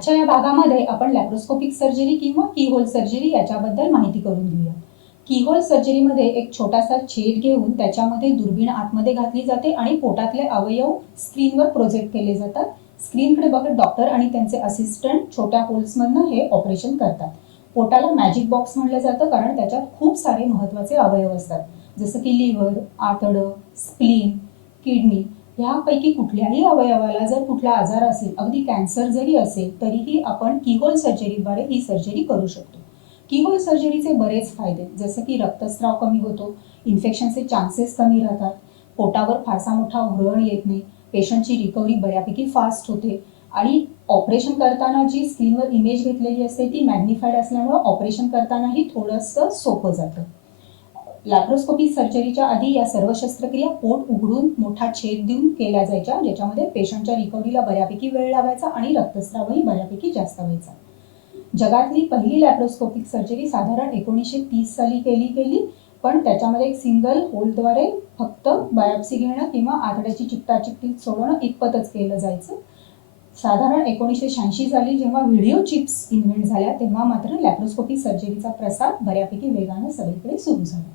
आजच्या या भागामध्ये आपण लॅप्रोस्कोपिक सर्जरी किंवा कीहोल सर्जरी याच्याबद्दल माहिती करून घेऊया. कीहोल सर्जरीमध्ये एक छोटासा छेद घेऊन त्याच्यामध्ये दुर्बीण आतमध्ये घातली जाते आणि पोटातले अवयव स्क्रीनवर प्रोजेक्ट केले जातात. स्क्रीनकडे बघत डॉक्टर आणि त्यांचे असिस्टंट छोट्या होल्समधनं हे ऑपरेशन करतात. पोटाला मॅजिक बॉक्स म्हटलं जातं कारण त्याच्यात खूप सारे महत्त्वाचे अवयव असतात, जसं की लिव्हर, आतडं, स्प्लीन, किडनी. ह्यापैकी कुठल्याही अवयवाला जर कुठला आजार असेल, अगदी कॅन्सर जरी असेल, तरीही आपण कीहोल सर्जरीद्वारे ही सर्जरी करू शकतो. कीहोल सर्जरीचे बरेच फायदे, जसं की रक्तस्राव कमी होतो, इन्फेक्शनचे चान्सेस कमी राहतात, पोटावर फारसा मोठा व्रण येत नाही, पेशंटची रिकव्हरी बऱ्यापैकी फास्ट होते आणि ऑपरेशन करताना जी स्क्रीनवर इमेज घेतलेली असते ती मॅग्निफाईड असल्यामुळं ऑपरेशन करतानाही थोडंसं सोपं जातं. लॅप्रोस्कोपी सर्जरीच्या आधी या सर्व शस्त्रक्रिया पोट उघडून मोठा छेद देऊन केल्या जायच्या, ज्याच्यामध्ये पेशंटच्या रिकव्हरीला बऱ्यापैकी वेळ लागायचा आणि रक्तस्रावही बऱ्यापैकी जास्त व्हायचा. जगातली पहिली लॅप्रोस्कोपिक सर्जरी साधारण 1930 साली केली, पण त्याच्यामध्ये एक सिंगल होलद्वारे फक्त बायोप्सी घेणं किंवा आतड्याची चिकटाचिकटी सोडवणं इतपतच केलं जायचं. साधारण 1986 साली जेव्हा व्हिडिओ चिप्स इन्व्हेंट झाल्या, तेव्हा मात्र लॅप्रोस्कोपिक सर्जरीचा प्रसार बऱ्यापैकी वेगानं सगळीकडे सुरू झाला.